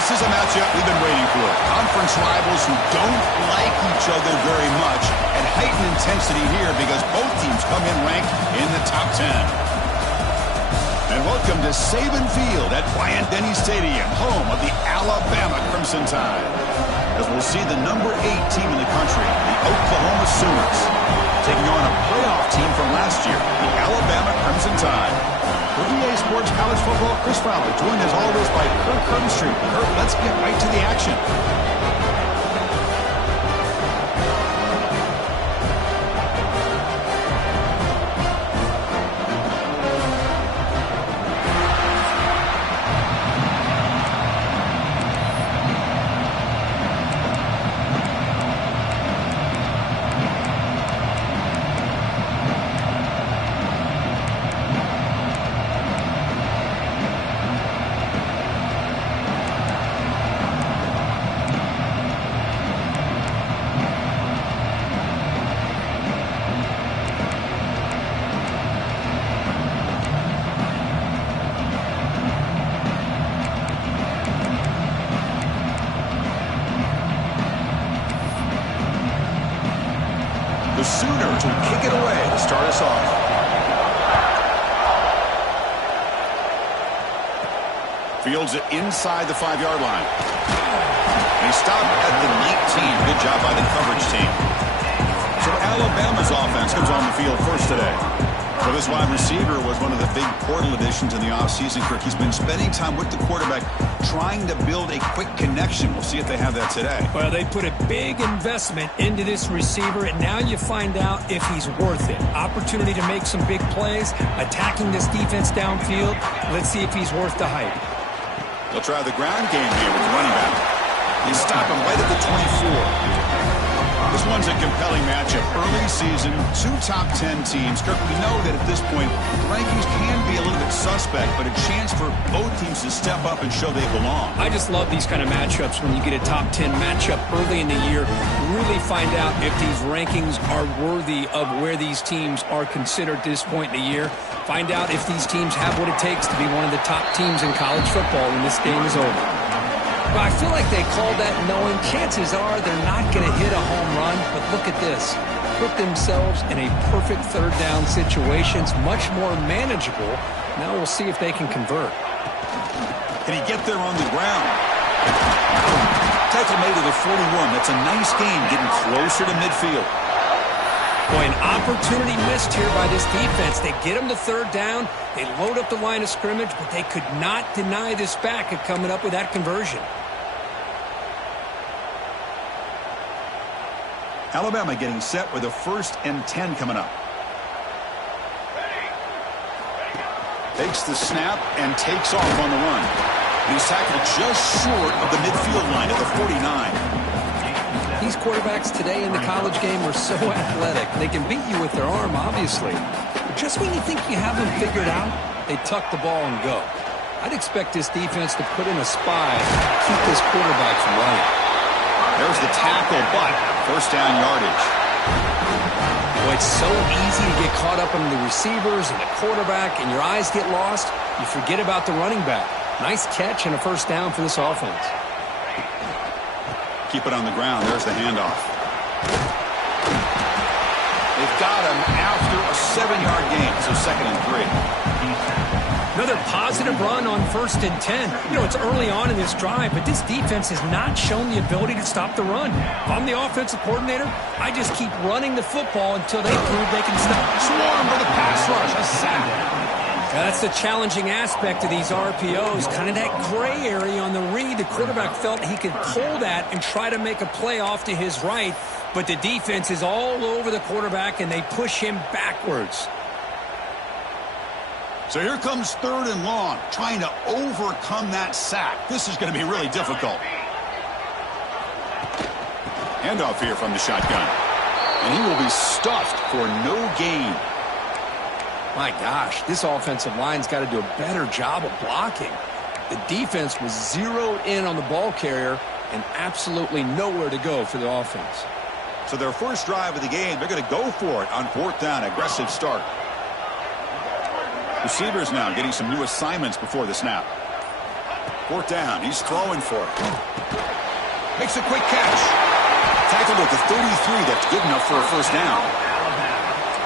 This is a matchup we've been waiting for. Conference rivals who don't like each other very much, and heightened intensity here because both teams come in ranked in the top 10. And welcome to Saban Field at Bryant-Denny Stadium, home of the Alabama Crimson Tide. As we'll see the number 8 team in the country, the Oklahoma Sooners, taking on a playoff team from last year, the Alabama Crimson Tide. For EA Sports College Football, Chris Fowler, joined as always by Kirk Herbstreit. Kirk, let's get right to the action. The Sooners will kick it away to start us off. Fields it inside the 5-yard line. They stop at the 19. Good job by the coverage team. So Alabama's offense comes on the field first today. So this wide receiver was one of the big portal additions in the offseason, Kirk. He's been spending time with the quarterback trying to build a quick connection. We'll see if they have that today. Well, they put a big investment into this receiver, and now you find out if he's worth it. Opportunity to make some big plays, attacking this defense downfield. Let's see if he's worth the hype. They'll try the ground game here with the running back. You stop him right at the 24. This one's a compelling matchup. Early season, 2 top 10 teams. Kirk, we know that at this point, rankings can be a little bit suspect, but a chance for both teams to step up and show they belong. I just love these kind of matchups when you get a top 10 matchup early in the year. Really find out if these rankings are worthy of where these teams are considered at this point in the year. Find out if these teams have what it takes to be one of the top teams in college football when this game is over. But I feel like they called that knowing chances are they're not going to hit a home run. But look at this. Put themselves in a perfect third down situation. It's much more manageable. Now we'll see if they can convert. Can he get there on the ground? Tackle made to the 41. That's a nice gain, getting closer to midfield. Boy, an opportunity missed here by this defense. They get them to third down. They load up the line of scrimmage, but they could not deny this back of coming up with that conversion. Alabama getting set with a 1st and 10 coming up. Takes the snap and takes off on the run. He's tackled just short of the midfield line at the 49. These quarterbacks today in the college game are so athletic. They can beat you with their arm, obviously. But just when you think you have them figured out, they tuck the ball and go. I'd expect this defense to put in a spy and keep this quarterback from running. There's the tackle, but 1st down yardage. Boy, it's so easy to get caught up in the receivers and the quarterback, and your eyes get lost. You forget about the running back. Nice catch and a 1st down for this offense. Keep it on the ground. There's the handoff. They've got him after a 7-yard gain, so 2nd and 3. Another positive run on 1st and 10. You know, it's early on in this drive, but this defense has not shown the ability to stop the run. If I'm the offensive coordinator, I just keep running the football until they prove they can stop. Swarm for the pass rush. A sack. That's the challenging aspect of these RPOs, kind of that gray area on the read. The quarterback felt he could pull that and try to make a play off to his right, but the defense is all over the quarterback, and they push him backwards. So here comes 3rd and long, trying to overcome that sack. This is going to be really difficult. Handoff here from the shotgun. And he will be stuffed for no gain. My gosh, this offensive line's got to do a better job of blocking. The defense was zeroed in on the ball carrier and absolutely nowhere to go for the offense. So their first drive of the game, they're going to go for it on 4th down. Aggressive start. Receivers now getting some new assignments before the snap. Fourth down. He's throwing for it. Makes a quick catch. Tackled at the 33. That's good enough for a first down.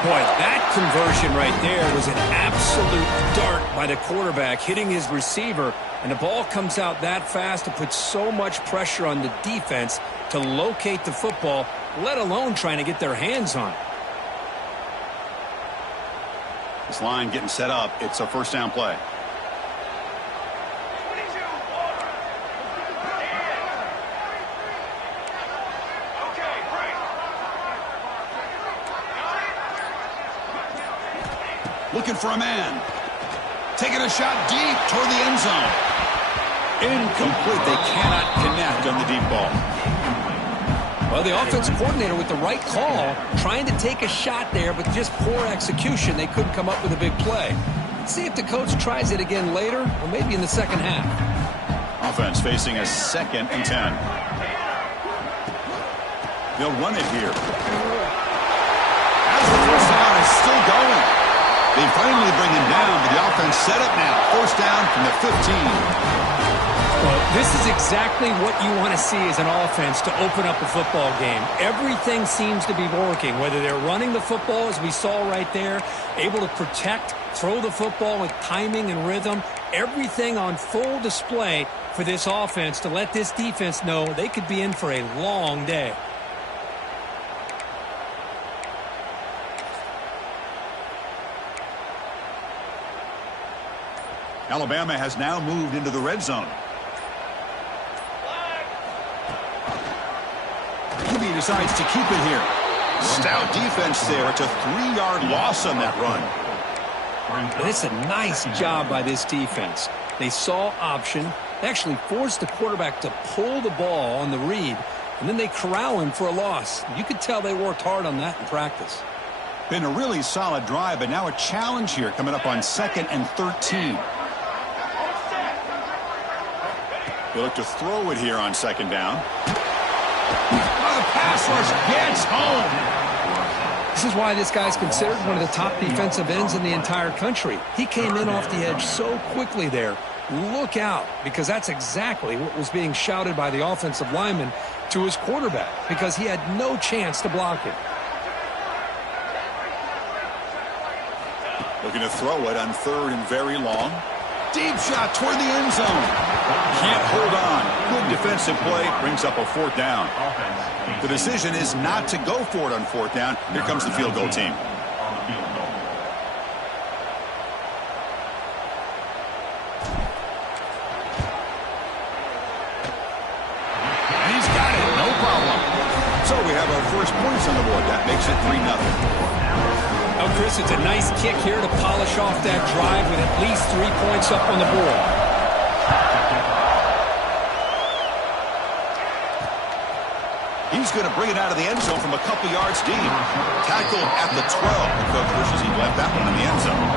Boy, that conversion right there was an absolute dart by the quarterback, hitting his receiver, and the ball comes out that fast to put so much pressure on the defense to locate the football, let alone trying to get their hands on it. This line getting set up. It's a first down play. Looking for a man. Taking a shot deep toward the end zone. Incomplete. They cannot connect on the deep ball. Well, the offensive coordinator with the right call, trying to take a shot there, but just poor execution. They couldn't come up with a big play. Let's see if the coach tries it again later, or maybe in the second half. Offense facing a 2nd and 10. They'll run it here. As the first down is still going. They finally bring him down, but the offense set up now. First down from the 15. Well, this is exactly what you want to see as an offense to open up a football game. Everything seems to be working, whether they're running the football, as we saw right there, able to protect, throw the football with timing and rhythm, everything on full display for this offense to let this defense know they could be in for a long day. Alabama has now moved into the red zone. QB decides to keep it here. Stout defense there. It's a 3-yard loss on that run. And it's a nice job by this defense. They saw option. They actually forced the quarterback to pull the ball on the read, and then they corral him for a loss. You could tell they worked hard on that in practice. Been a really solid drive, but now a challenge here coming up on 2nd and 13. They look to throw it here on 2nd down. Oh, the pass rush gets home. This is why this guy's considered one of the top defensive ends in the entire country. He came in off the edge so quickly there. Look out, because that's exactly what was being shouted by the offensive lineman to his quarterback, because he had no chance to block it. Looking to throw it on 3rd and very long. Deep shot toward the end zone. Can't hold on. Good defensive play. Brings up a 4th down. The decision is not to go for it on 4th down. Here comes the field goal team. And he's got it. No problem. So we have our first points on the board. That makes it 3-0. Oh, Chris, it's a nice kick here to polish off that drive with at least 3 points up on the board. He's going to bring it out of the end zone from a couple yards deep. Tackled at the 12. The coach wishes he left that one in the end zone.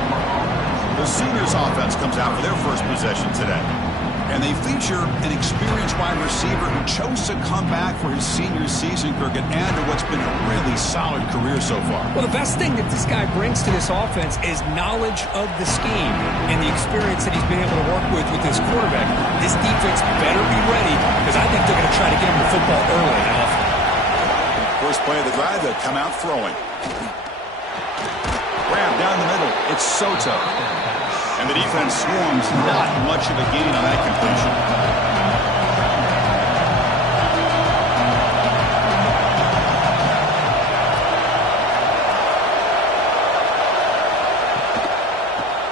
The Sooners offense comes out for their first possession today. And they feature an experienced wide receiver who chose to come back for his senior season, Kirk, and add to what's been a really solid career so far. Well, the best thing that this guy brings to this offense is knowledge of the scheme and the experience that he's been able to work with this quarterback. This defense better be ready, because I think they're going to try to get him the football early and often. First play of the drive, they'll come out throwing. Grab down the middle. It's Soto. And the defense swarms. Not much of a gain on that completion.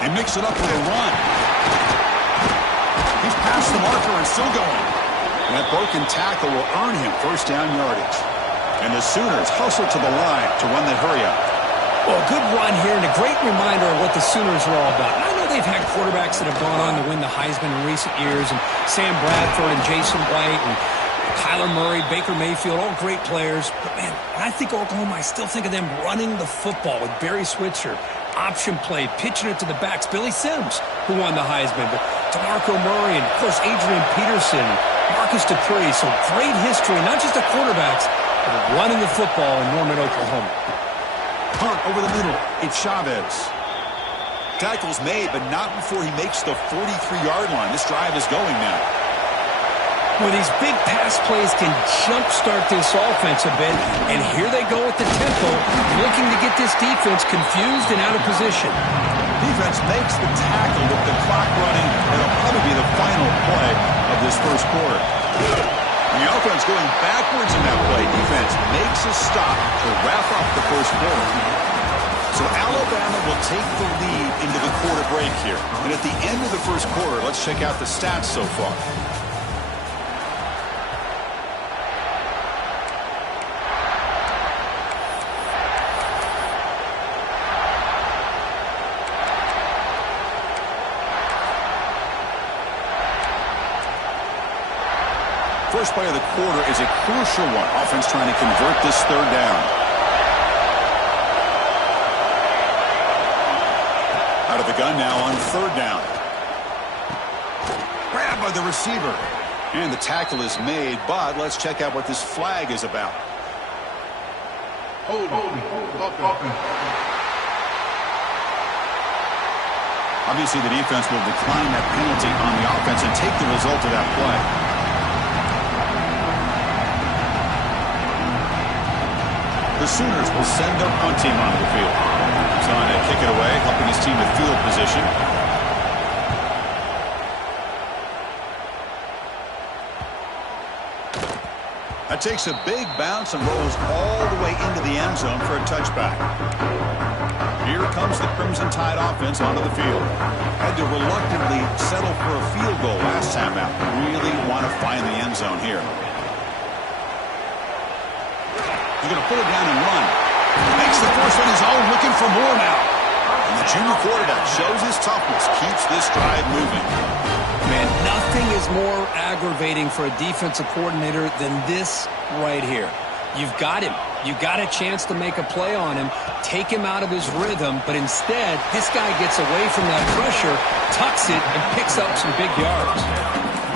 They mix it up with a run. He's past the marker and still going. And that broken tackle will earn him first down yardage. And the Sooners hustle to the line to run the hurry-up. Well, a good run here and a great reminder of what the Sooners are all about. And I know they've had quarterbacks that have gone on to win the Heisman in recent years, and Sam Bradford and Jason White and Kyler Murray, Baker Mayfield, all great players. But, man, when I think Oklahoma, I still think of them running the football with Barry Switzer, option play, pitching it to the backs. Billy Sims, who won the Heisman, but DeMarco Murray and, of course, Adrian Peterson, Marcus Dupree. So great history, not just of quarterbacks, but running the football in Norman, Oklahoma. Punt over the middle. It's Chavez. Tackle's made, but not before he makes the 43-yard line. This drive is going now. Well, these big pass plays can jumpstart this offense a bit, and here they go with the tempo, looking to get this defense confused and out of position. Defense makes the tackle with the clock running. It'll probably be the final play of this first quarter. The offense going backwards in that play. Defense makes a stop to wrap up the first quarter. So Alabama will take the lead into the quarter break here. And at the end of the first quarter, let's check out the stats so far. First play of the quarter is a crucial one. Offense trying to convert this third down. Out of the gun now on third down. Grabbed by the receiver. And the tackle is made, but let's check out what this flag is about. Obviously, the defense will decline that penalty on the offense and take the result of that play. The Sooners will send their punt team onto the field. He's on to kick it away, helping his team with field position. That takes a big bounce and rolls all the way into the end zone for a touchback. Here comes the Crimson Tide offense onto the field. Had to reluctantly settle for a field goal last time out. Really want to find the end zone here. He's going to pull it down and run. Makes the force on his own, looking for more now. And the junior quarterback shows his toughness, keeps this drive moving. Man, nothing is more aggravating for a defensive coordinator than this right here. You've got him. You've got a chance to make a play on him, take him out of his rhythm, but instead, this guy gets away from that pressure, tucks it, and picks up some big yards.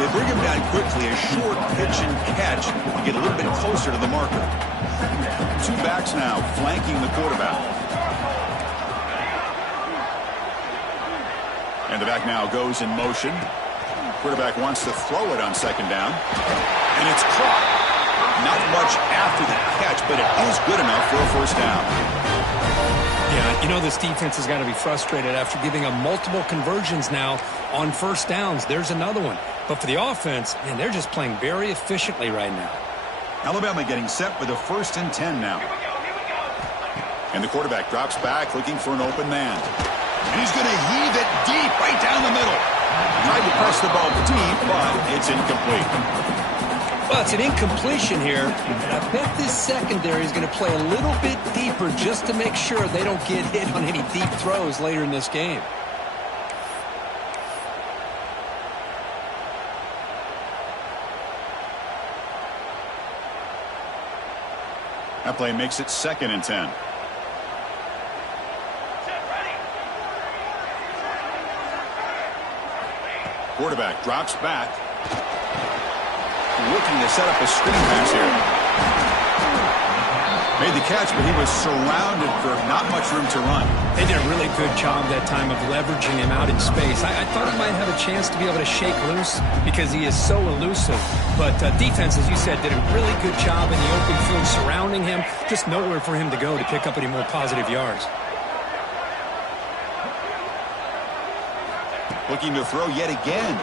They bring him down quickly, a short pitch and catch, and get a little bit closer to the marker. Two backs now flanking the quarterback. And the back now goes in motion. Quarterback wants to throw it on second down. And it's caught. Not much after the catch, but it is good enough for a first down. Yeah, you know this defense has got to be frustrated after giving up multiple conversions now on first downs. There's another one. But for the offense, man, they're just playing very efficiently right now. Alabama getting set with a 1st and 10 now. And the quarterback drops back looking for an open man. And he's going to heave it deep right down the middle. Tried to press the ball deep, but it's incomplete. Well, it's an incompletion here. And I bet this secondary is going to play a little bit deeper just to make sure they don't get hit on any deep throws later in this game. That play makes it 2nd and 10. Quarterback drops back. Looking to set up a screen pass here. Made the catch, but he was surrounded for not much room to run. They did a really good job that time of leveraging him out in space. I thought he might have a chance to be able to shake loose because he is so elusive. But defense, as you said, did a really good job in the open field surrounding him. Just nowhere for him to go to pick up any more positive yards. Looking to throw yet again.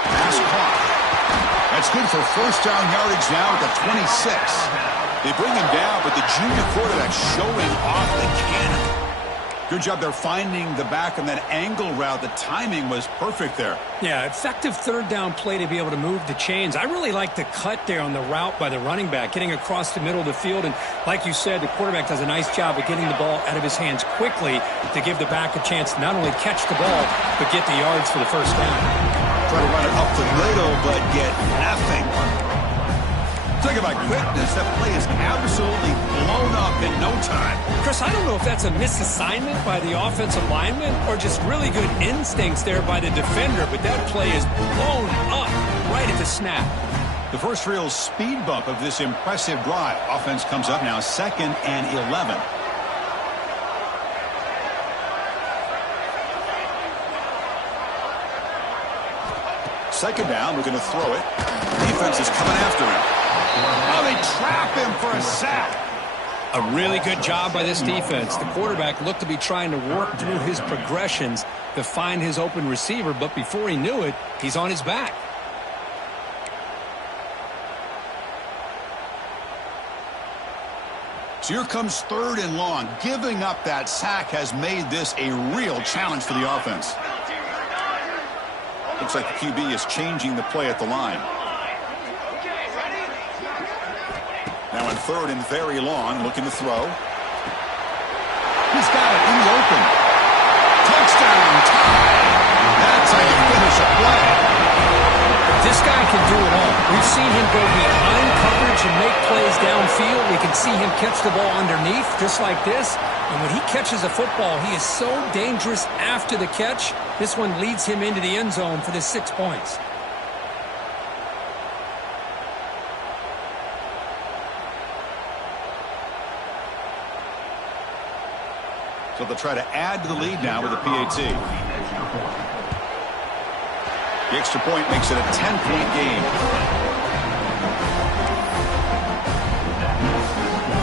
Pass caught. That's good for first down yardage now at the 26. They bring him down, but the junior quarterback showing off the cannon. Good job there finding the back on that angle route. The timing was perfect there. Yeah, effective third down play to be able to move the chains. I really like the cut there on the route by the running back, getting across the middle of the field. And like you said, the quarterback does a nice job of getting the ball out of his hands quickly to give the back a chance to not only catch the ball, but get the yards for the first down. Try to run it up the middle, but get nothing. Talk about quickness. That play is absolutely blown up in no time. Chris, I don't know if that's a misassignment by the offensive lineman or just really good instincts there by the defender, but that play is blown up right at the snap. The first real speed bump of this impressive drive. Offense comes up now 2nd and 11. Second down, looking to throw it. Defense is coming after him. Oh, they trap him for a sack. A really good job by this defense. The quarterback looked to be trying to work through his progressions to find his open receiver, but before he knew it, he's on his back. So here comes 3rd and long. Giving up that sack has made this a real challenge for the offense. Looks like the QB is changing the play at the line. Now in 3rd and very long, looking to throw. He's got it in the open. Touchdown, tie. That's how you finish a play. This guy can do it all. We've seen him go behind coverage and make plays downfield. We can see him catch the ball underneath, just like this. And when he catches a football, he is so dangerous after the catch. This one leads him into the end zone for the 6 points. So they'll try to add to the lead now with a PAT. The extra point makes it a 10-point game.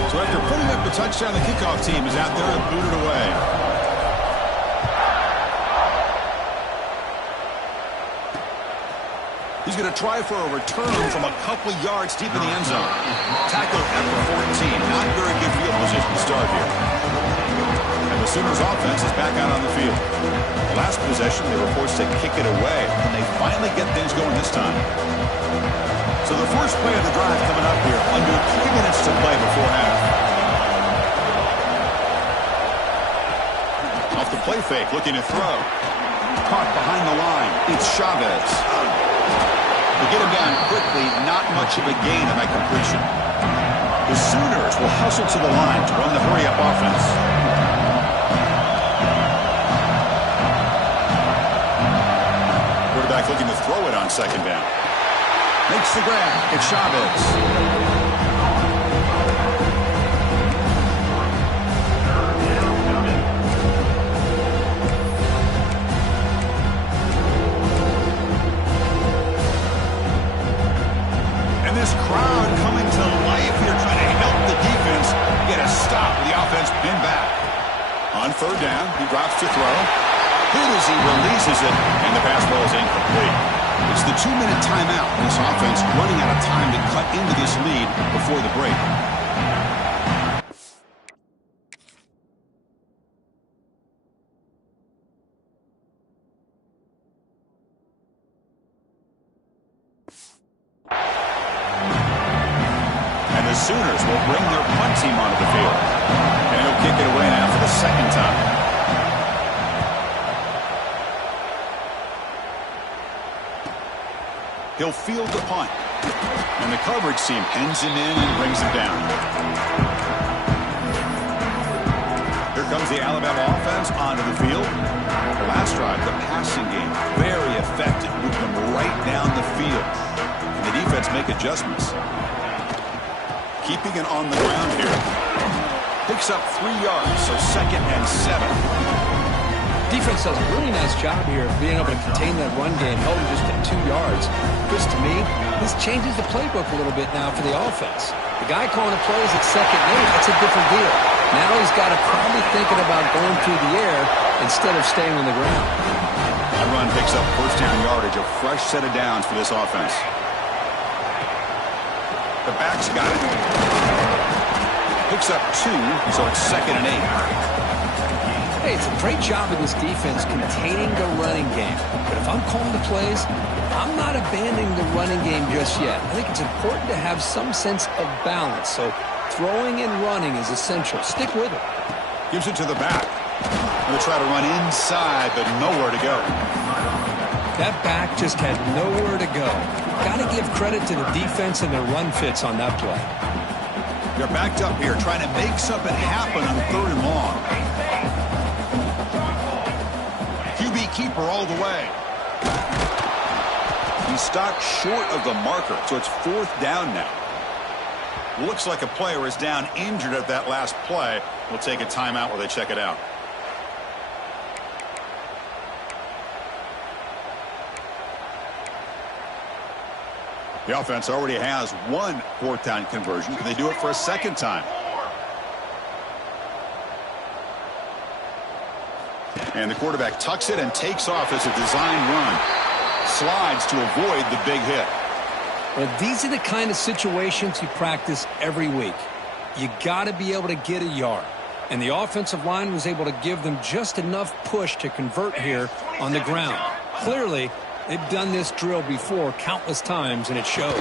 So after putting up the touchdown, the kickoff team is out there and booted away. He's going to try for a return from a couple yards deep in the end zone. Tackle at the 14. Not very good field position to start here. And the Sooners offense is back out on the field. The last possession, they were forced to kick it away, and they finally get things going this time. So the first play of the drive coming up here, under 3 minutes to play before half. Off the play fake, looking to throw. Caught behind the line. It's Chavez. To get him down quickly, not much of a gain on that completion. The Sooners will hustle to the line to run the hurry-up offense. Quarterback looking to throw it on second down. Makes the grab. It's Chavez. This crowd coming to life here, trying to help the defense get a stop with the offense pinned back. On 3rd down, he drops to throw. Hit as he releases it, and the pass ball is incomplete. It's the 2-minute timeout. This offense running out of time to cut into this lead before the break. The Sooners will bring their punt team onto the field. And he'll kick it away now for the 2nd time. He'll field the punt. And the coverage team pins him in and brings him down. Here comes the Alabama offense onto the field. The last drive, the passing game, very effective. Moved them right down the field. And the defense make adjustments. Keeping it on the ground here. Picks up 3 yards, so 2nd and 7. Defense does a really nice job here of being able to contain that run game, held him just at 2 yards. Chris, to me, this changes the playbook a little bit now for the offense. The guy calling the plays at 2nd and 8, that's a different deal. Now he's got to probably thinking about going through the air instead of staying on the ground. That run picks up 1st down yardage, a fresh set of downs for this offense. The back's got it. Picks up 2, so it's 2nd and 8. Hey, it's a great job of this defense containing the running game. But if I'm calling the plays, I'm not abandoning the running game just yet. I think it's important to have some sense of balance. So throwing and running is essential. Stick with it. Gives it to the back. Going to try to run inside, but nowhere to go. That back just had nowhere to go. Got to give credit to the defense and their run fits on that play. They're backed up here, trying to make something happen on 3rd and long. QB keeper all the way. He's stopped short of the marker, so it's 4th down now. Looks like a player is down injured at that last play. We'll take a timeout while they check it out. The offense already has one fourth down conversion. Can they do it for a second time? And the quarterback tucks it and takes off as a design run. Slides to avoid the big hit. Well, these are the kind of situations you practice every week. You got to be able to get a yard. And the offensive line was able to give them just enough push to convert here on the ground. Clearly, they've done this drill before countless times, and it shows.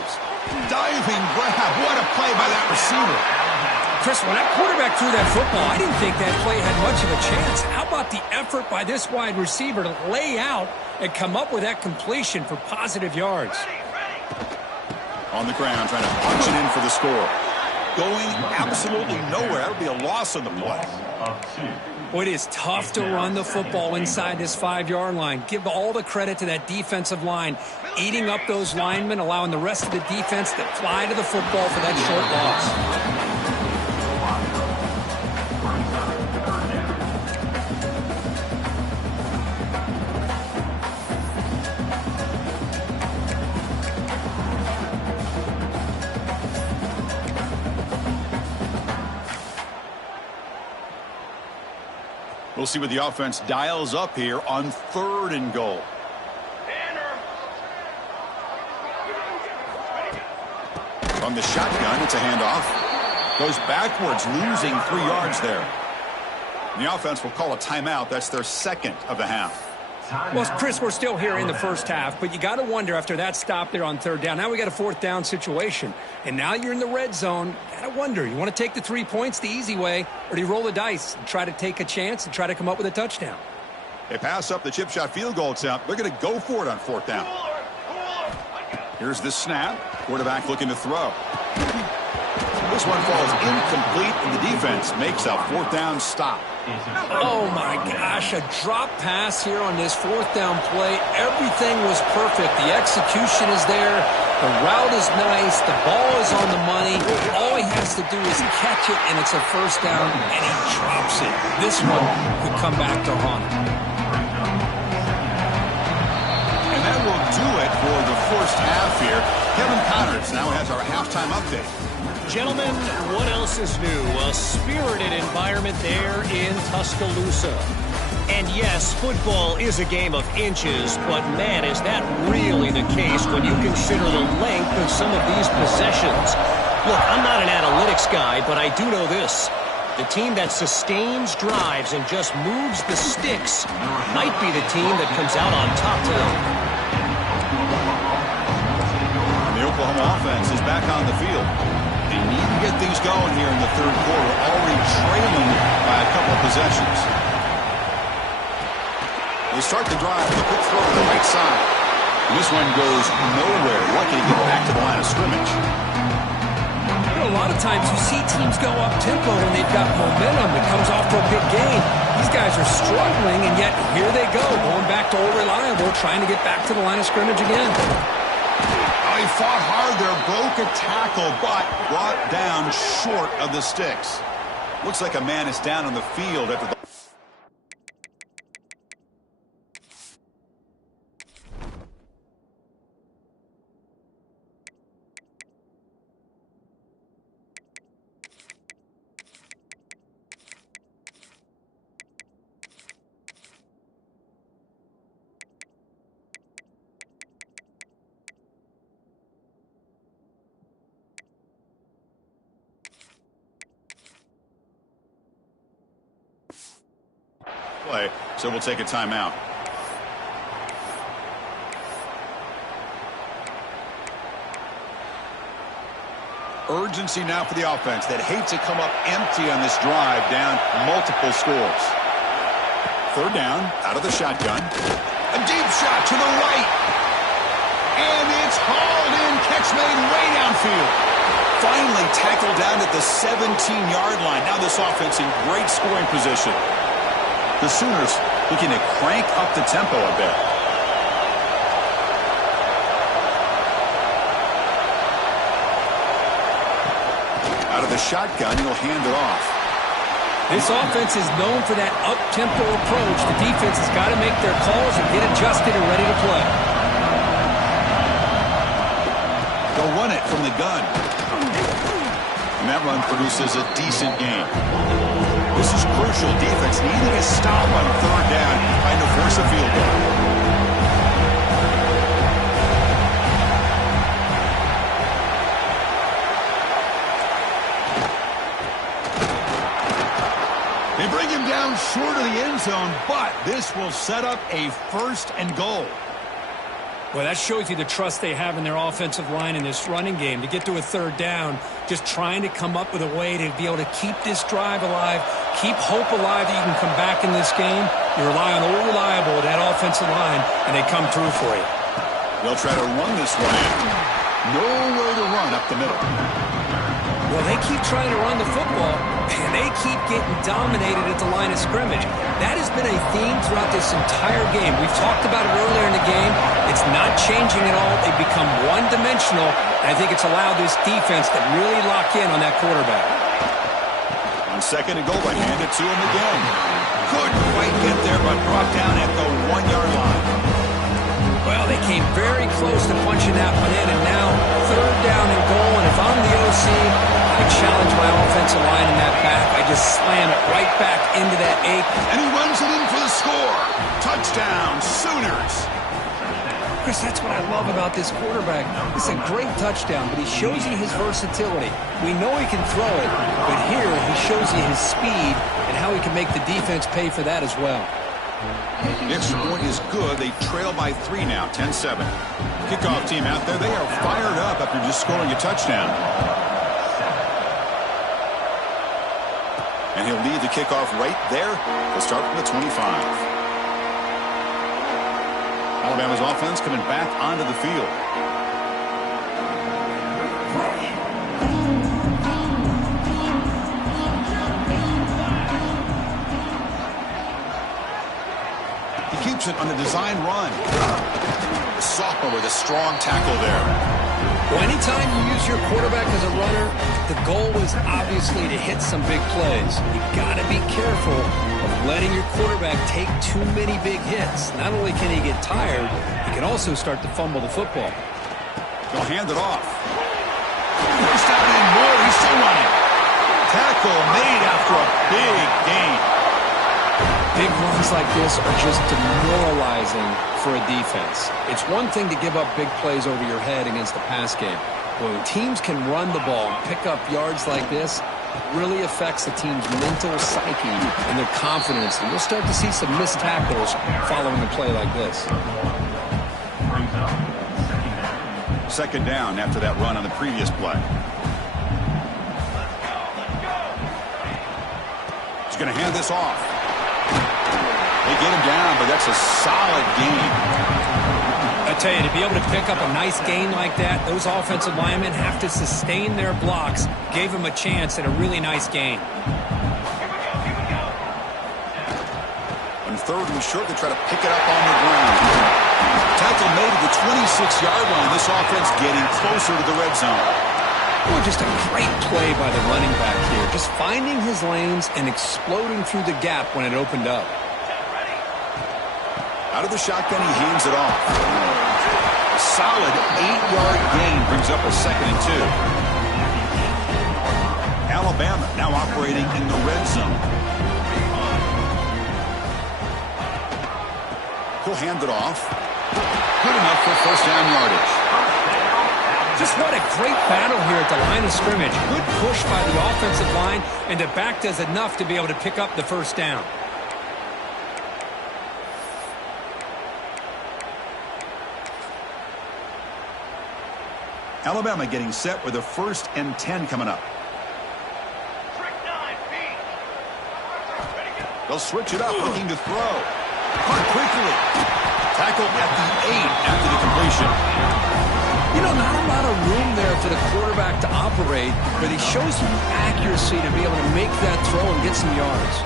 Diving grab. What a play by that receiver. Chris, when that quarterback threw that football, I didn't think that play had much of a chance. How about the effort by this wide receiver to lay out and come up with that completion for positive yards? On the ground, trying to punch it in for the score. Going absolutely nowhere. That would be a loss on the play. Boy, it is tough to run the football inside this 5-yard line. Give all the credit to that defensive line, eating up those linemen, allowing the rest of the defense to fly to the football for that short loss. We'll see what the offense dials up here on 3rd and goal. From the shotgun, it's a handoff. Goes backwards, losing 3 yards there. The offense will call a timeout. That's their second of the half. Well, Chris, we're still here in the first half, but you got to wonder after that stop there on 3rd down. Now we got a 4th down situation, and now you're in the red zone. Got to wonder, you want to take the 3 points the easy way, or do you roll the dice and try to take a chance and try to come up with a touchdown? They pass up the chip shot field goal attempt. They're going to go for it on 4th down. Here's the snap. Quarterback looking to throw. This one falls incomplete, and the defense makes a 4th down stop. Oh, my gosh, a drop pass here on this 4th down play. Everything was perfect. The execution is there. The route is nice. The ball is on the money. All he has to do is catch it, and it's a 1st down, and he drops it. This one could come back to haunt him. And that will do it for the first half here. Kevin Connors now has our halftime update. Gentlemen, what else is new? A spirited environment there in Tuscaloosa. And yes, football is a game of inches, but man, is that really the case when you consider the length of some of these possessions. Look, I'm not an analytics guy, but I do know this. The team that sustains drives and just moves the sticks might be the team that comes out on top tonight. The Oklahoma offense is back on the field. They need to get things going here in the 3rd quarter, already trailing by a couple of possessions. They start the drive with a quick throw to the right side. And this one goes nowhere. Lucky to get back to the line of scrimmage. You know, a lot of times you see teams go up-tempo when they've got momentum. It comes off to a big game. These guys are struggling, and yet here they go, going back to old reliable, trying to get back to the line of scrimmage again. He fought hard there, broke a tackle, but brought down short of the sticks. Looks like a man is down on the field after the... play, so we'll take a timeout. Urgency now for the offense that hates to come up empty on this drive, down multiple scores. 3rd down, out of the shotgun. A deep shot to the right. And it's hauled in, catch made way downfield. Finally tackled down at the 17-yard line. Now this offense in great scoring position. The Sooners looking to crank up the tempo a bit. Out of the shotgun, he'll hand it off. This offense is known for that up-tempo approach. The defense has got to make their calls and get adjusted and ready to play. run it from the gun. And that run produces a decent gain. This is crucial. Defense needing a stop on third down, trying to force a field goal. They bring him down short of the end zone, but this will set up a 1st and goal. Well, that shows you the trust they have in their offensive line in this running game. To get to a 3rd down, just trying to come up with a way to be able to keep this drive alive, keep hope alive that you can come back in this game. You rely on old reliable, that offensive line, and they come through for you. They'll try to run this one in. Nowhere to run up the middle. Well, they keep trying to run the football, and they keep getting dominated at the line of scrimmage. That has been a theme throughout this entire game. We've talked about it earlier in the game. It's not changing at all. They've become one-dimensional, and I think it's allowed this defense to really lock in on that quarterback. On 2nd and goal, they hand it to him again. Couldn't quite get there, but brought down at the 1-yard line. Well, they came very close to punching that one in, and now 3rd down and goal, and if I'm the OC, I challenge my offensive line in that back. I just slam it right back into that 8. And he runs it in for the score. Touchdown, Sooners. Chris, that's what I love about this quarterback. It's a great touchdown, but he shows you his versatility. We know he can throw it, but here he shows you his speed and how he can make the defense pay for that as well. The extra point is good. They trail by 3 now, 10-7. Kickoff team out there. They are fired up after just scoring a touchdown. And he'll lead the kickoff right there. They'll start from the 25. Alabama's offense coming back onto the field. He keeps it on the design run. The sophomore with a strong tackle there. Well, anytime you use your quarterback as a runner, the goal is obviously to hit some big plays. You got to be careful of letting your quarterback take too many big hits. Not only can he get tired, he can also start to fumble the football. He'll hand it off. First down and more. He's still running. Tackle made after a big gain. Big runs like this are just demoralizing for a defense. It's one thing to give up big plays over your head against the pass game. But when teams can run the ball and pick up yards like this, it really affects the team's mental psyche and their confidence. And you'll start to see some missed tackles following a play like this. 2nd down after that run on the previous play. He's going to hand this off. They get him down, but that's a solid game. I tell you, to be able to pick up a nice gain like that, those offensive linemen have to sustain their blocks. Gave him a chance at a really nice gain. On 3rd and short, they try to pick it up on the ground. Tackle made at the 26-yard line. This offense getting closer to the red zone. Oh, just a great play by the running back here. Just finding his lanes and exploding through the gap when it opened up. Out of the shotgun, he hands it off. A solid 8-yard gain brings up a 2nd and 2. Alabama now operating in the red zone. He'll hand it off. Good enough for 1st down yardage. Just what a great battle here at the line of scrimmage. Good push by the offensive line, and the back does enough to be able to pick up the 1st down. Alabama getting set with a 1st and 10 coming up. They'll switch it up, looking to throw. Caught quickly. Tackle at the 8 after the completion. You know, not a lot of room there for the quarterback to operate, but he shows you accuracy to be able to make that throw and get some yards.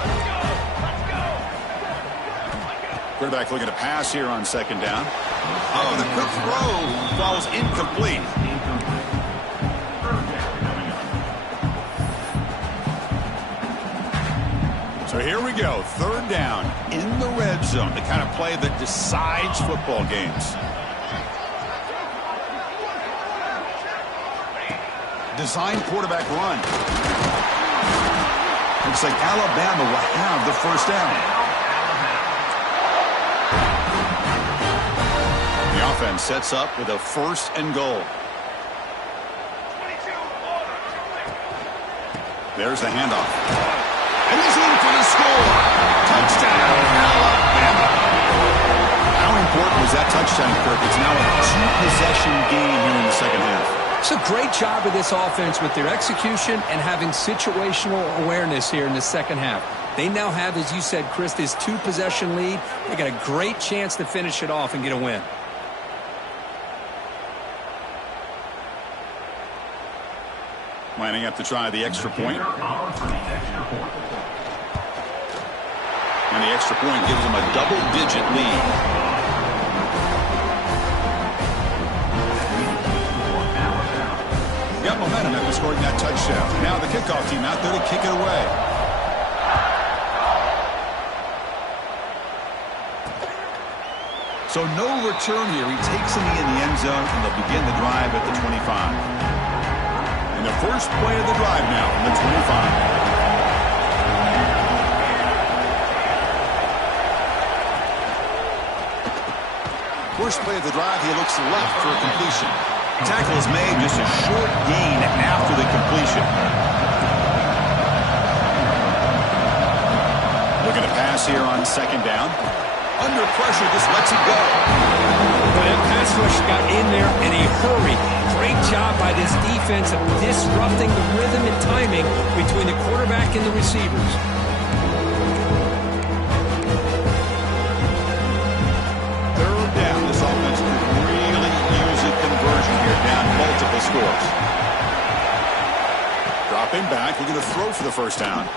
Quarterback looking to pass here on 2nd down. Oh, the quick throw falls incomplete. So here we go, 3rd down in the red zone, the kind of play that decides football games. design quarterback run. Looks like Alabama will have the first down. The offense sets up with a 1st and goal. There's the handoff. And he's in for the score. Touchdown, Alabama. How important was that touchdown, Kirk? It's now a 2-possession game here in the second half. It's a great job of this offense with their execution and having situational awareness here in the second half. They now have, as you said, Chris, this 2-possession lead. They got a great chance to finish it off and get a win. Lining up to try the extra point. And the extra point gives them a double-digit lead. Got momentum after scoring that touchdown. Now the kickoff team out there to kick it away. So no return here. He takes it in the end zone, and they'll begin the drive at the 25. And the first play of the drive now from the 25. First play of the drive, he looks left for a completion. Tackle is made, just a short gain after the completion. Looking to pass here on 2nd down. Under pressure, just lets it go. But that pass rush got in there in a hurry. Great job by this defense of disrupting the rhythm and timing between the quarterback and the receivers. Third down, this offense could really use a conversion here, down multiple scores. Dropping back, looking to throw for the first down.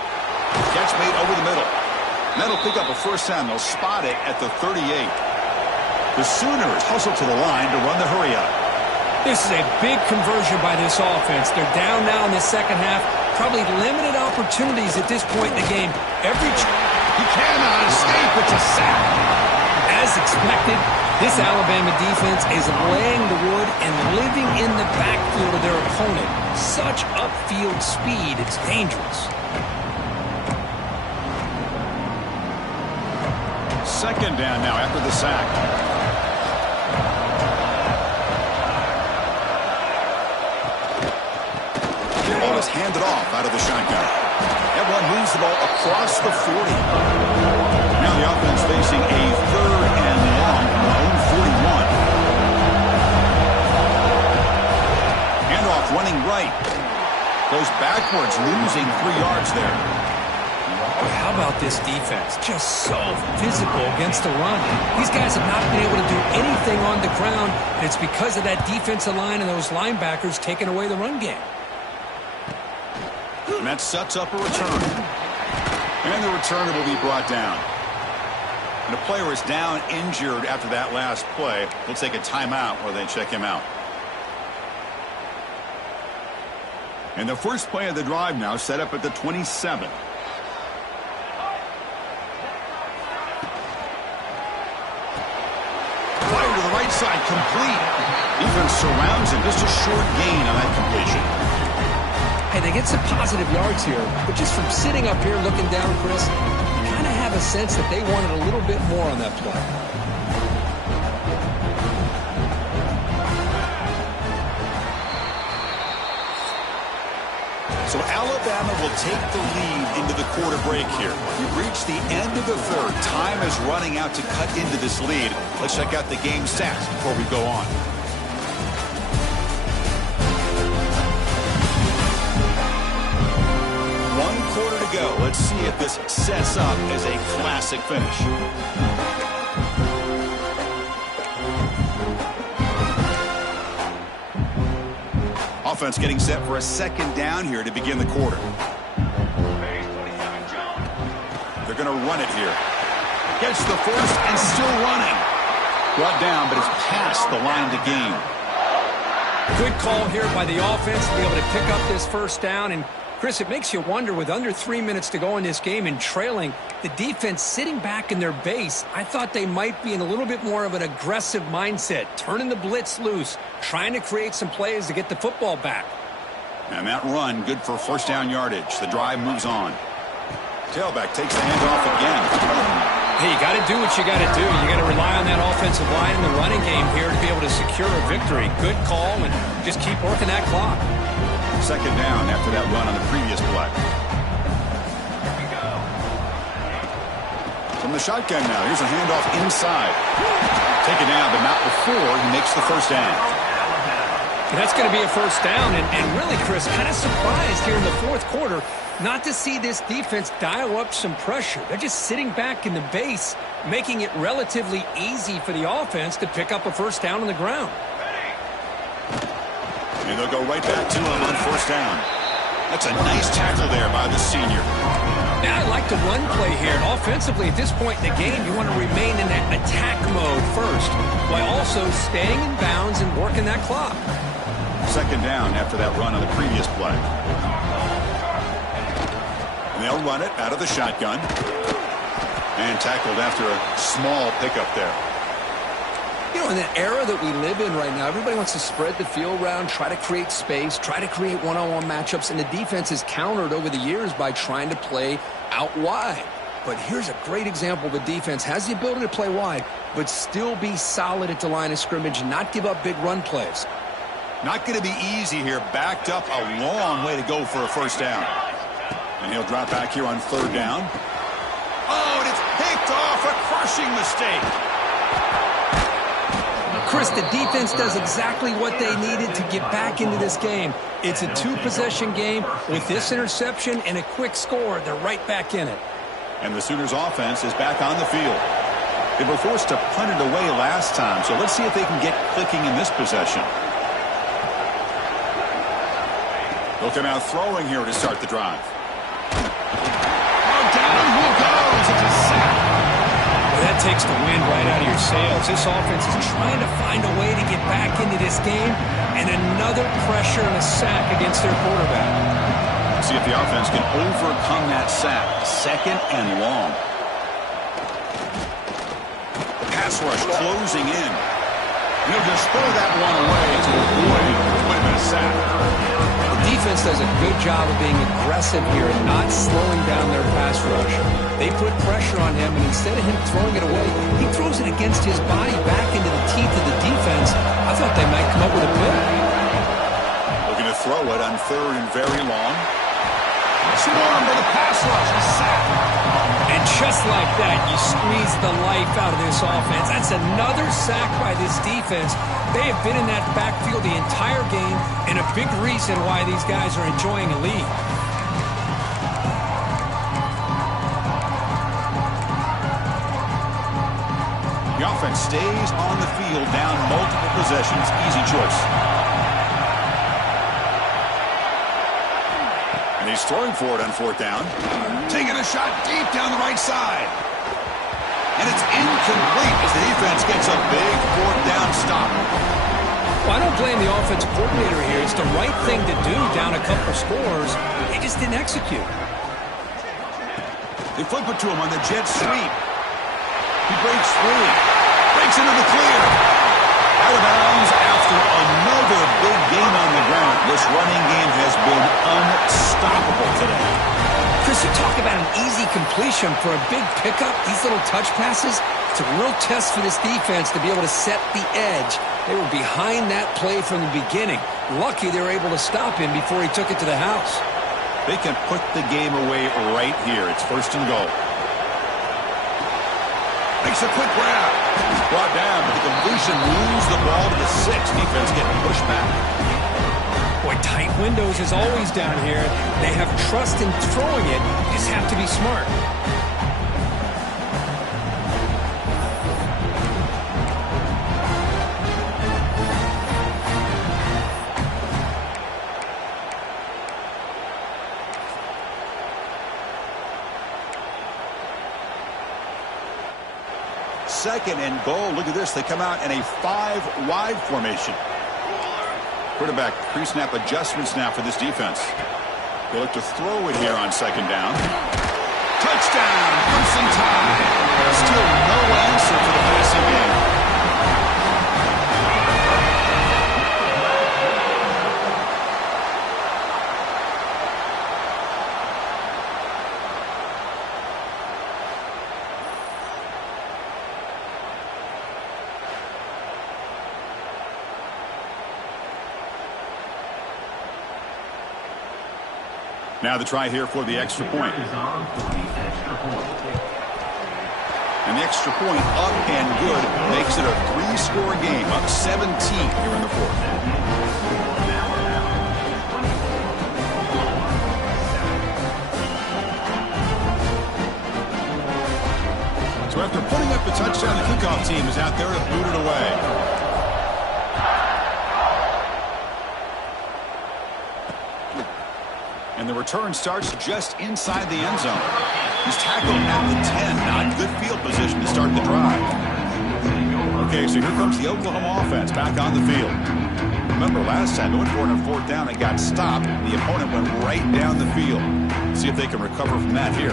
Catch made over the middle. That'll pick up a first down. They'll spot it at the 38. The Sooners hustle to the line to run the hurry up. This is a big conversion by this offense. They're down now in the second half. Probably limited opportunities at this point in the game. He cannot escape. It's a sack. As expected, this Alabama defense is laying the wood and living in the backfield of their opponent. Such upfield speed, it's dangerous. Second down now after the sack. The ball is handed off out of the shotgun. Everyone moves the ball across the 40. Now the offense facing a 3rd and long from their own 41. Handoff running right. Goes backwards, losing 3 yards there. How about this defense? Just so physical against the run. These guys have not been able to do anything on the ground, and it's because of that defensive line and those linebackers taking away the run game. And that sets up a return. And the returner will be brought down. And the player is down injured after that last play. They'll take a timeout while they check him out. And the first play of the drive now set up at the 27. Fire to the right side, complete. Defense surrounds him. Just a short gain on that completion. Hey, they get some positive yards here, but just from sitting up here looking down, Chris, you kind of have a sense that they wanted a little bit more on that play. So Alabama will take the lead into the quarter break here. We've reached the end of the third. Time is running out to cut into this lead. Let's check out the game stats before we go on. One quarter to go. Let's see if this sets up as a classic finish. Offense getting set for a second down here to begin the quarter. They're going to run it here. Gets the first and still running. Brought down, but it's past the line to gain. Good call here by the offense to be able to pick up this first down. And, Chris, it makes you wonder, with under 3 minutes to go in this game and trailing, the defense sitting back in their base, I thought they might be in a little bit more of an aggressive mindset, turning the blitz loose, trying to create some plays to get the football back. And that run, good for first down yardage. The drive moves on. Tailback takes the handoff again. Hey, you got to do what you got to do. You got to rely on that offensive line in the running game here to be able to secure a victory. Good call, and just keep working that clock. Second down after that run on the previous play. From the shotgun now, here's a handoff inside. Taken down, but not before he makes the first down. And that's going to be a first down, and really, Chris, kind of surprised here in the fourth quarter not to see this defense dial up some pressure. They're just sitting back in the base, making it relatively easy for the offense to pick up a first down on the ground. And they'll go right back to him on first down. That's a nice tackle there by the senior. Now, I like the run play here. And offensively, at this point in the game, you want to remain in that attack mode first, while also staying in bounds and working that clock. Second down after that run on the previous play. And they'll run it out of the shotgun. And tackled after a small pickup there. You know, in that era that we live in right now, everybody wants to spread the field around, try to create space, try to create one-on-one matchups, and the defense is countered over the years by trying to play out wide. But here's a great example of a defense has the ability to play wide, but still be solid at the line of scrimmage and not give up big run plays. Not going to be easy here. Backed up a long way to go for a first down. And he'll drop back here on third down. Oh, and it's picked off. A crushing mistake. Chris, the defense does exactly what they needed to get back into this game. It's a two-possession game. With this interception and a quick score, they're right back in it. And the Sooners offense is back on the field. They were forced to punt it away last time, so let's see if they can get clicking in this possession. They'll come out throwing here to start the drive. Oh, down he goes. It's a sack. Well, that takes the wind right out of your sails. This offense is trying to find a way to get back into this game, and another pressure and a sack against their quarterback. See if the offense can overcome that sack. Second and long. The pass rush closing in. And he'll just throw that one away to avoid what would have been a sack. The defense does a good job of being aggressive here and not slowing down their pass rush. They put pressure on him, and instead of him throwing it away, he throws it against his body back into the teeth of the defense. I thought they might come up with a pick. Looking to throw it on third and very long. Swarmed by the pass rush. A sack. And just like that, you squeeze the life out of this offense. That's another sack by this defense. They have been in that backfield the entire game, and a big reason why these guys are enjoying a lead. The offense stays on the field, down multiple possessions. Easy choice. And he's throwing for it on fourth down. Taking a shot deep down the right side. And it's incomplete as the defense gets a big fourth down stop. Well, I don't blame the offensive coordinator here. It's the right thing to do down a couple scores. They just didn't execute. They flip it to him on the jet sweep. He breaks free. Breaks into the clear. Out of bounds after another big game on the ground. This running game has been unstoppable today. Chris, you talk about an easy completion for a big pickup. These little touch passes, it's a real test for this defense to be able to set the edge. They were behind that play from the beginning. Lucky they were able to stop him before he took it to the house. They can put the game away right here. It's first and goal. Makes a quick grab. Brought down, but the completion moves the ball to the 6. Defense getting pushed back. Boy, tight windows is always down here. They have trust in throwing it. You just have to be smart. Second and goal. Look at this. They come out in a 5-wide formation. Quarterback pre-snap adjustments now for this defense. They look to throw it here on second down. Touchdown! Crimson Tide. Still no answer for the passing game. Now the try here for the extra point. And the extra point up and good makes it a 3-score game, up 17 here in the fourth. So after putting up the touchdown, the kickoff team is out there to boot it away. And the return starts just inside the end zone. He's tackled at the 10. Not good field position to start the drive. Okay, so here comes the Oklahoma offense back on the field. Remember last time they went for it on fourth down and got stopped. The opponent went right down the field. See if they can recover from that here.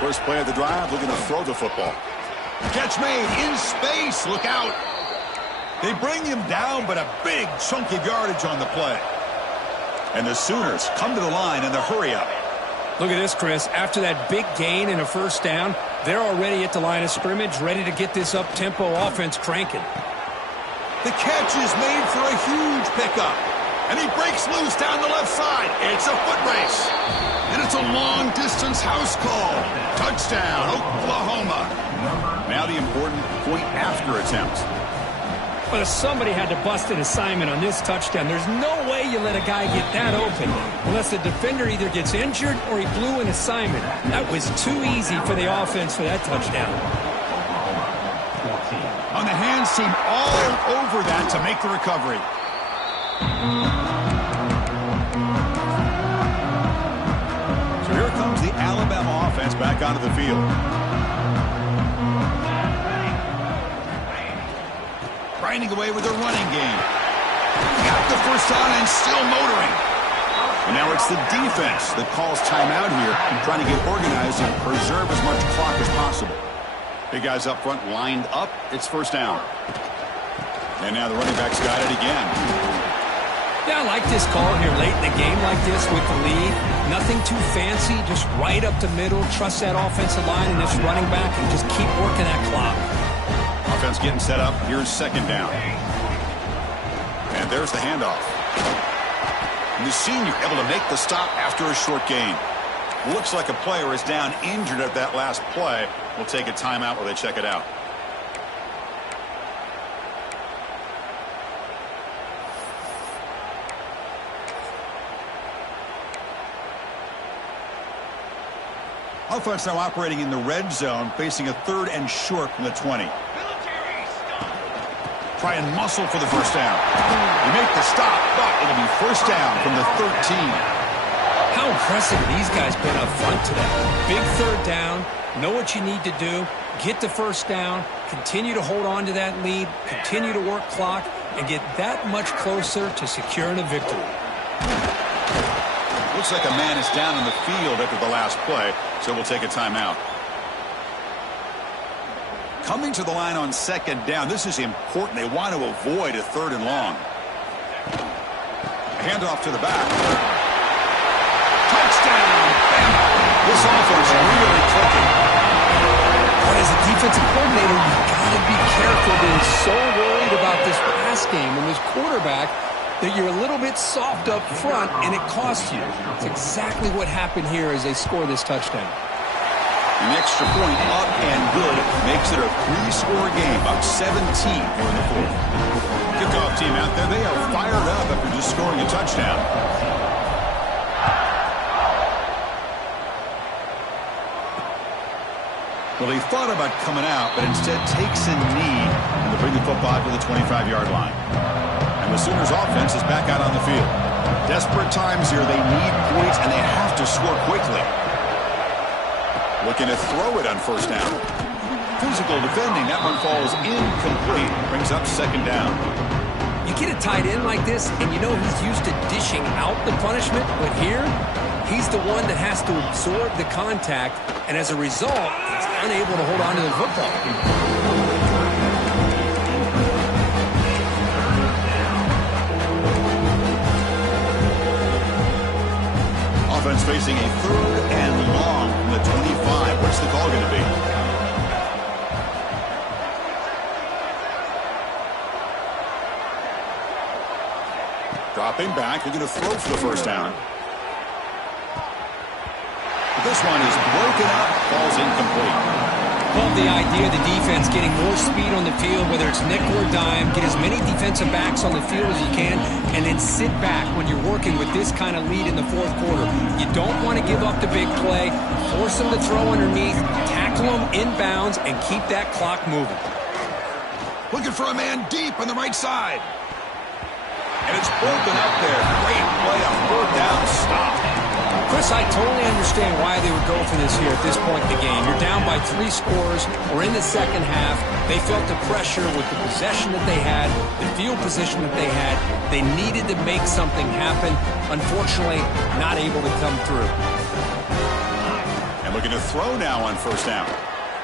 First play of the drive, looking to throw the football. Catch made in space. Look out. They bring him down, but a big chunk of yardage on the play. And the Sooners come to the line in the hurry-up. Look at this, Chris. After that big gain and a first down, they're already at the line of scrimmage, ready to get this up-tempo offense cranking. The catch is made for a huge pickup. And he breaks loose down the left side. It's a foot race. And it's a long-distance house call. Touchdown, Oklahoma. Now the important point after attempt. But somebody had to bust an assignment on this touchdown. There's no way you let a guy get that open unless the defender either gets injured or he blew an assignment. That was too easy for the offense for that touchdown. On the hands team all over that to make the recovery. So here comes the Alabama offense back onto the field. Grinding away with their running game. Got the first down and still motoring. And now it's the defense that calls timeout here, trying to get organized and preserve as much clock as possible. Big guys up front lined up. It's first down. And now the running back's got it again. Yeah, I like this call here late in the game like this with the lead. Nothing too fancy, just right up the middle. Trust that offensive line and this running back and just keep working that clock. Offense getting set up. Here's second down. And there's the handoff. And the senior able to make the stop after a short gain. Looks like a player is down injured at that last play. We'll take a timeout while they check it out. Offense now operating in the red zone, facing a 3rd and short from the 20. Try and muscle for the first down. They make the stop, but it'll be first down from the 13. How impressive these guys been up front today. Big 3rd down, know what you need to do, get the first down, continue to hold on to that lead, continue to work clock, and get that much closer to securing a victory. Looks like a man is down in the field after the last play, so we'll take a timeout. Coming to the line on second down, this is important. They want to avoid a 3rd and long. Handoff to the back. Touchdown! This offense really clicking. But as a defensive coordinator, you've got to be careful being so worried about this pass game and this quarterback that you're a little bit soft up front and it costs you. It's exactly what happened here as they score this touchdown. An extra point up and good makes it a 3-score game, up 17 here in the fourth. Kickoff team out there, they are fired up after just scoring a touchdown. Well, he thought about coming out, but instead takes a knee to bring the football to the 25-yard line. And the Sooners offense is back out on the field. Desperate times here, they need points and they have to score quickly. Looking to throw it on first down. Physical defending. That one falls incomplete. Brings up second down. You get a tight end like this, and you know he's used to dishing out the punishment, but here, he's the one that has to absorb the contact, and as a result, he's unable to hold on to the football. Offense facing a 3rd and long from the 25. What's the call going to be? Dropping back, looking to throw for the first down. This one is broken up, ball's incomplete. Love the idea of the defense getting more speed on the field, whether it's nickel or dime. Get as many defensive backs on the field as you can, and then sit back when you're working with this kind of lead in the fourth quarter. You don't want to give up the big play. Force them to throw underneath, tackle them inbounds, and keep that clock moving. Looking for a man deep on the right side. And it's broken up there. Great play, a third down stop. Chris, I totally understand why they would go for this here at this point in the game. You're down by 3 scores. We're in the second half. They felt the pressure with the possession that they had, the field position that they had. They needed to make something happen. Unfortunately, not able to come through. And looking to throw now on first down.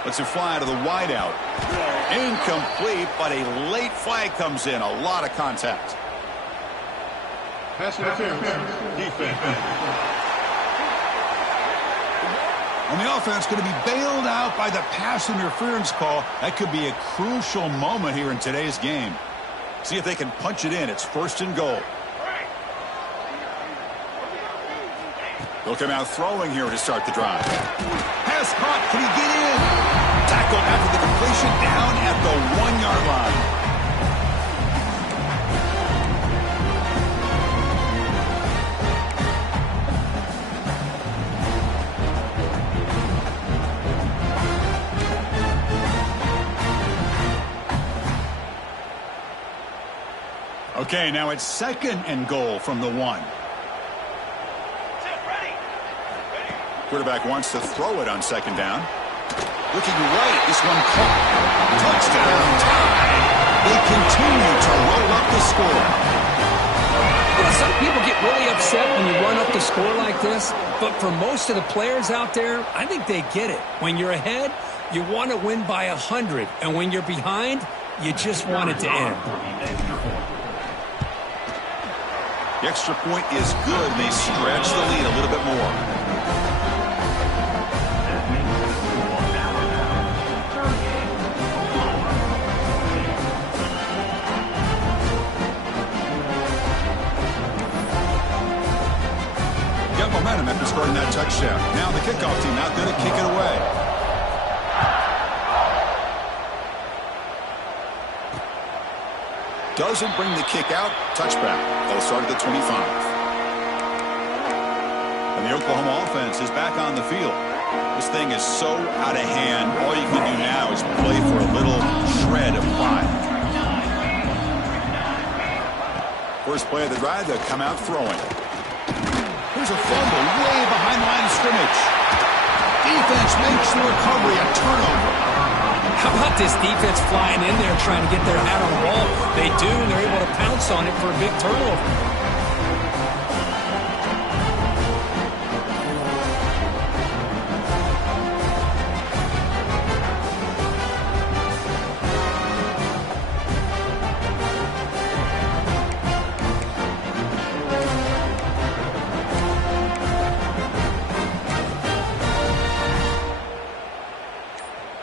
Lets it fly to the wideout. Incomplete, but a late flag comes in. A lot of contact. Pass interference. Defense. And the offense going to be bailed out by the pass interference call. That could be a crucial moment here in today's game. See if they can punch it in. It's 1st and goal. They'll come out throwing here to start the drive. Pass caught. Can he get in? Tackled after the completion down at the 1-yard line. Okay, now it's 2nd and goal from the 1. Quarterback wants to throw it on 2nd down. Looking right, this one caught. Touchdown, tie. They continue to roll up the score. Well, some people get really upset when you run up the score like this, but for most of the players out there, I think they get it. When you're ahead, you want to win by 100, and when you're behind, you just want it to end. The extra point is good, and they stretch the lead a little bit more. Got momentum after scoring that touchdown. Now the kickoff team out there to kick it away. Doesn't bring the kick out. Touchback. They'll start at the 25. And the Oklahoma offense is back on the field. This thing is so out of hand. All you can do now is play for a little shred of pride. First play of the drive, they'll come out throwing. Here's a fumble way behind the line of scrimmage. Defense makes the recovery, a turnover. How about this defense flying in there trying to get their hat on the ball? They do, and they're able to pounce on it for a big turnover.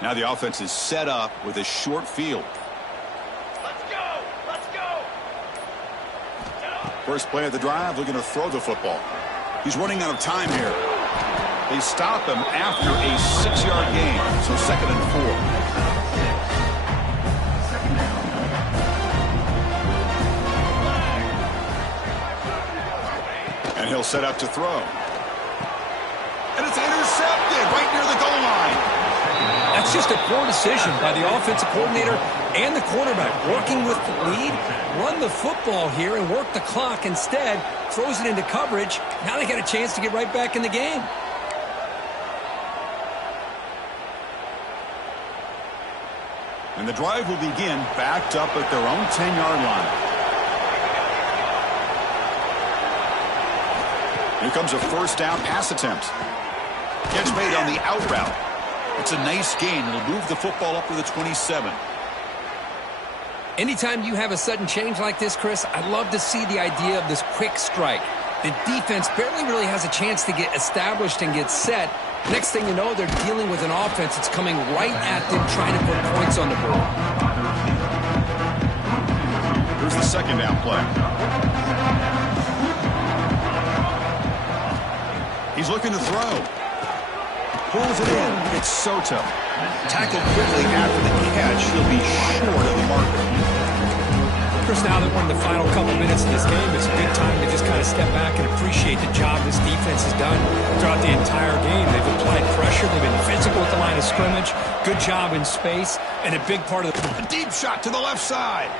Now the offense is set up with a short field. Let's go! Let's go! First play of the drive, looking to throw the football. He's running out of time here. They stop him after a 6-yard gain, so 2nd and 4. And he'll set up to throw. And it's intercepted right near the goal line. That's just a poor decision by the offensive coordinator and the quarterback. Working with the lead, run the football here and work the clock. Instead, throws it into coverage. Now they got a chance to get right back in the game. And the drive will begin backed up at their own 10-yard line. Here comes a first down pass attempt. Catch made on the out route. It's a nice gain. It'll move the football up to the 27. Anytime you have a sudden change like this, Chris, I love to see the idea of this quick strike. The defense barely really has a chance to get established and get set. Next thing you know, they're dealing with an offense that's coming right at them, trying to put points on the board. Here's the second down play. He's looking to throw. Pulls it in. It's Soto. Tackled quickly after the catch. He'll be short of the marker. Chris, now that we're in the final couple minutes of this game, it's a good time to just kind of step back and appreciate the job this defense has done throughout the entire game. They've applied pressure. They've been physical at the line of scrimmage. Good job in space. And a big part of A deep shot to the left side.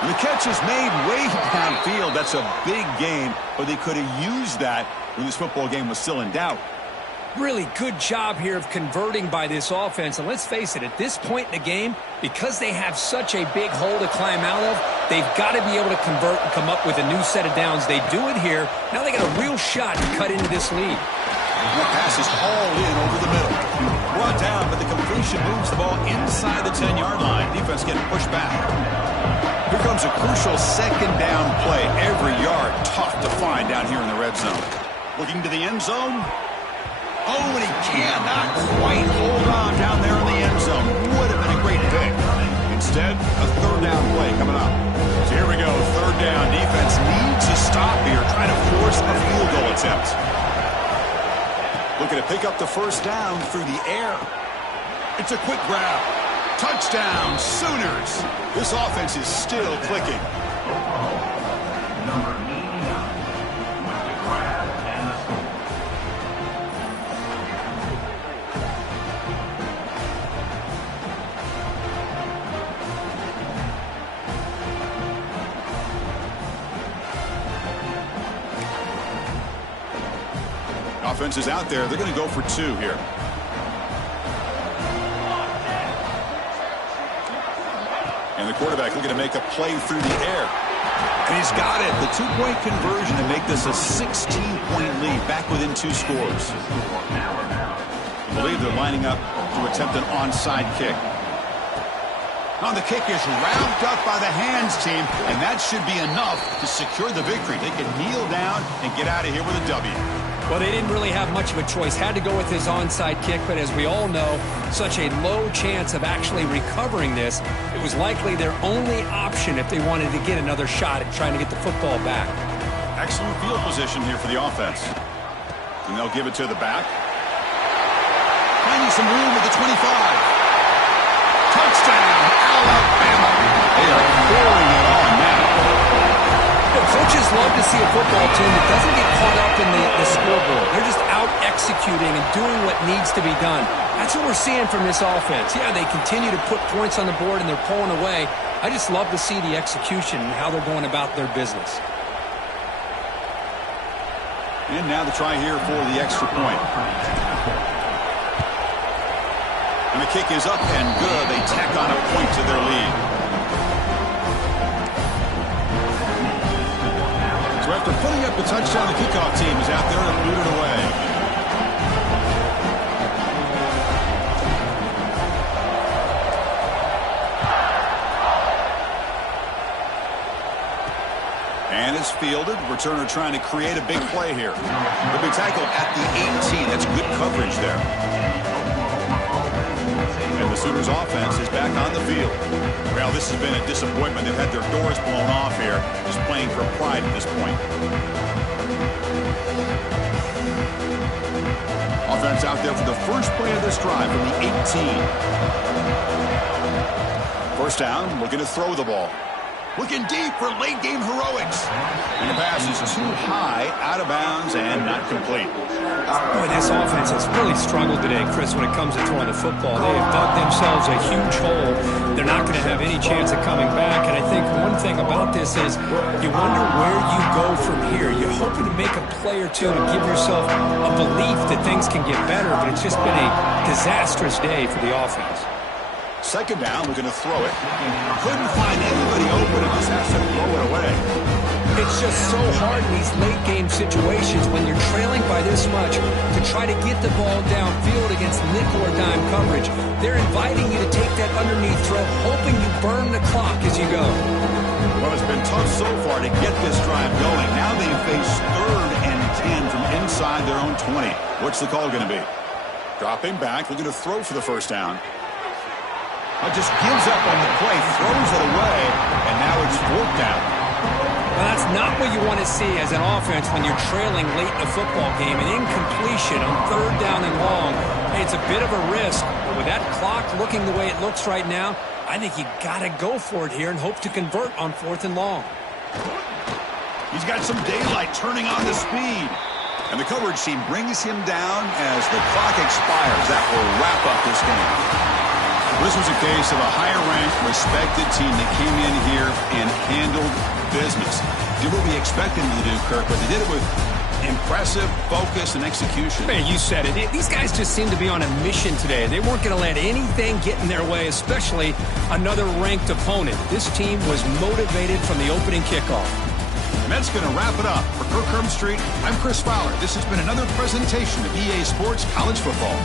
And the catch is made way downfield. That's a big game, but they could have used that when this football game was still in doubt. really good job here of converting by this offense. And let's face it, at this point in the game, because they have such a big hole to climb out of, they've got to be able to convert and come up with a new set of downs. They do it here. Now they got a real shot to cut into this lead. The pass is all in over the middle. Brought down, but the completion moves the ball inside the 10-yard line. Defense getting pushed back. Here comes a crucial second down play. Every yard tough to find down here in the red zone. Looking to the end zone. Oh, and he cannot quite hold on down there in the end zone. Would have been a great pick. Instead, a third down play coming up. So here we go, third down. Defense needs to stop here, trying to force a field goal attempt. Looking to pick up the first down through the air. It's a quick grab. Touchdown, Sooners. This offense is still clicking. Number 89 with the grab and the score. Offense is out there. They're going to go for two here. And the quarterback looking to make a play through the air. And he's got it. The two-point conversion to make this a 16-point lead, back within 2 scores. I believe they're lining up to attempt an onside kick. On the kick is wrapped up by the hands team, and that should be enough to secure the victory. They can kneel down and get out of here with a W. Well, they didn't really have much of a choice. Had to go with his onside kick, but as we all know, such a low chance of actually recovering this. It was likely their only option if they wanted to get another shot at trying to get the football back. Excellent field position here for the offense. And they'll give it to the back. Finding some room at the 25. Touchdown, Alabama. They are pouring it on now. Coaches love to see a football team that doesn't get caught up in the scoreboard. They're just out executing and doing what needs to be done. That's what we're seeing from this offense. Yeah, they continue to put points on the board and they're pulling away. I just love to see the execution and how they're going about their business. And now the try here for the extra point. And the kick is up and good. They tack on a point to their lead. So after putting up the touchdown, the kickoff team is out there to boot it away. And it's fielded. Returner trying to create a big play here. He'll be tackled at the 18. That's good coverage there. And the Sooners offense is back on the field. Well, this has been a disappointment. They've had their doors blown off here, just playing for pride at this point. Offense out there for the first play of this drive from the 18. First down, looking to throw the ball. Looking deep for late game heroics. And the pass is too high, out of bounds, and not complete. Boy, this offense has really struggled today, Chris, when it comes to throwing the football. They have dug themselves a huge hole. They're not going to have any chance of coming back. And I think one thing about this is you wonder where you go from here. You're hoping to make a play or two to give yourself a belief that things can get better, but it's just been a disastrous day for the offense. Second down, looking to throw it. Couldn't find anybody open and just has to throw it away. It's just so hard in these late game situations when you're trailing by this much to try to get the ball downfield against nickel or dime coverage. They're inviting you to take that underneath throw, hoping you burn the clock as you go. Well, it's been tough so far to get this drive going. Now they face 3rd and 10 from inside their own 20. What's the call going to be? Dropping back, looking to throw for the first down. Just gives up on the play, throws it away, and now it's 4th down. Well, that's not what you want to see as an offense when you're trailing late in a football game. An incompletion on 3rd down and long. Hey, it's a bit of a risk, but with that clock looking the way it looks right now, I think you got to go for it here and hope to convert on 4th and long. He's got some daylight turning on the speed. And the coverage team brings him down as the clock expires. That will wrap up this game. This was a case of a higher-ranked, respected team that came in here and handled business. Did what we expected them to do, Kirk, but they did it with impressive focus and execution. Man, you said it. These guys just seem to be on a mission today. They weren't going to let anything get in their way, especially another ranked opponent. This team was motivated from the opening kickoff. And that's going to wrap it up. For Kirk Street, I'm Chris Fowler. This has been another presentation of EA Sports College Football.